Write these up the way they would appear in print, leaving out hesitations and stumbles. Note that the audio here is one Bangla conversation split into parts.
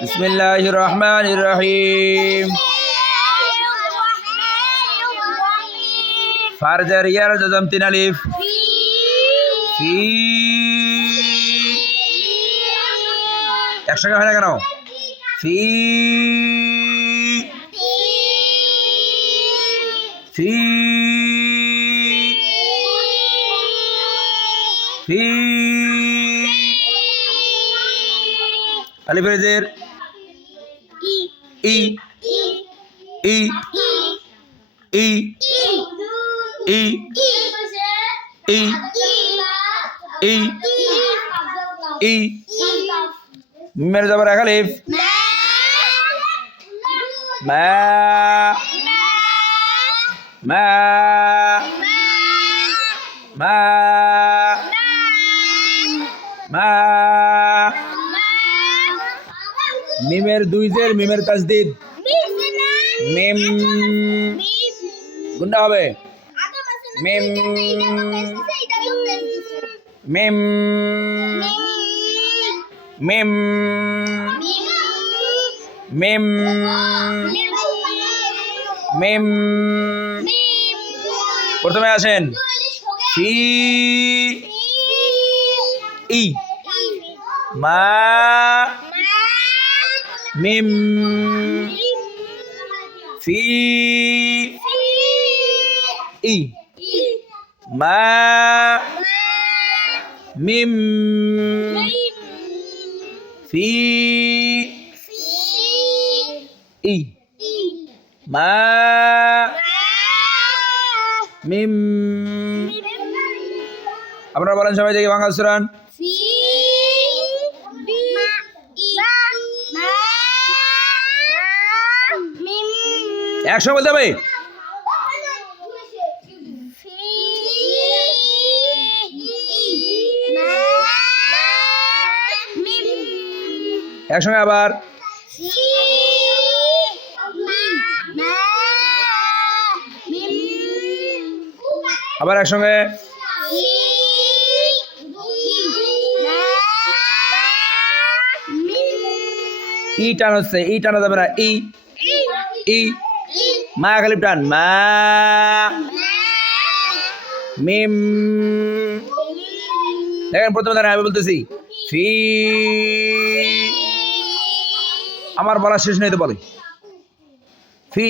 বিসমিল্লাহির রহমানির রহিম। ফারজারিয়ার জজম তিন আলিফ। ফি একসঙ্গে হয় না কেন? ফি ফি ফি আলিফের জের ই ই ই ই ই ই ই মিমের জবর এক আলিফ। মা মা মা মা মিমের দুই জের মিমের তাসদিদ মিম গুন্ডা হবে মিম মিম মিম মিম মিম প্রথমে আসেন ফি ই মা মিম ফি ই মা মিম ফি ই মা মিম। আপনারা বলেন সবাই দেখি বাংলা সুরান। একসঙ্গে বলতে হবে। একসঙ্গে আবার আবার একসঙ্গে ই টান হচ্ছে, ই টানা যাবে না। ই ই মা খালি টান মা মিম। দেখেন প্রথমে দাঁড়ান আমি বলতেছি ফি, আমার বলা শেষ নেই তো বলে ফি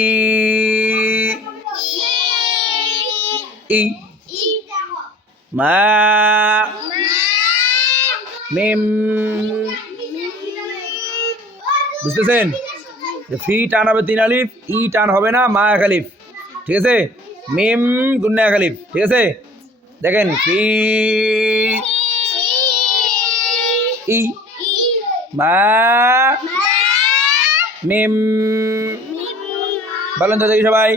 ই মা মিম। বুঝতেছেন? ফি টান হবে তিন আলিফ, ই টান হবে না, মা এক আলিফ, ঠিক আছে? মিম গুন্না এক আলিফ, ঠিক আছে? দেখেন ফি ই মা মিম। বলেন তো দেখি সবাই।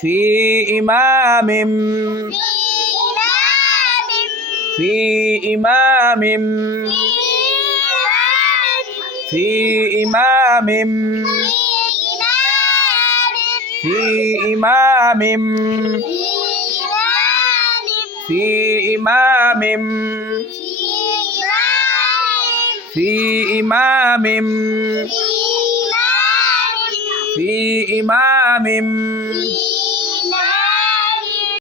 ফি ইমামিম ফি ইমামিম ফি ইমামিম ফি ইমামিম ফি ইমামিম ফি ইমামিম ফি ইমামিম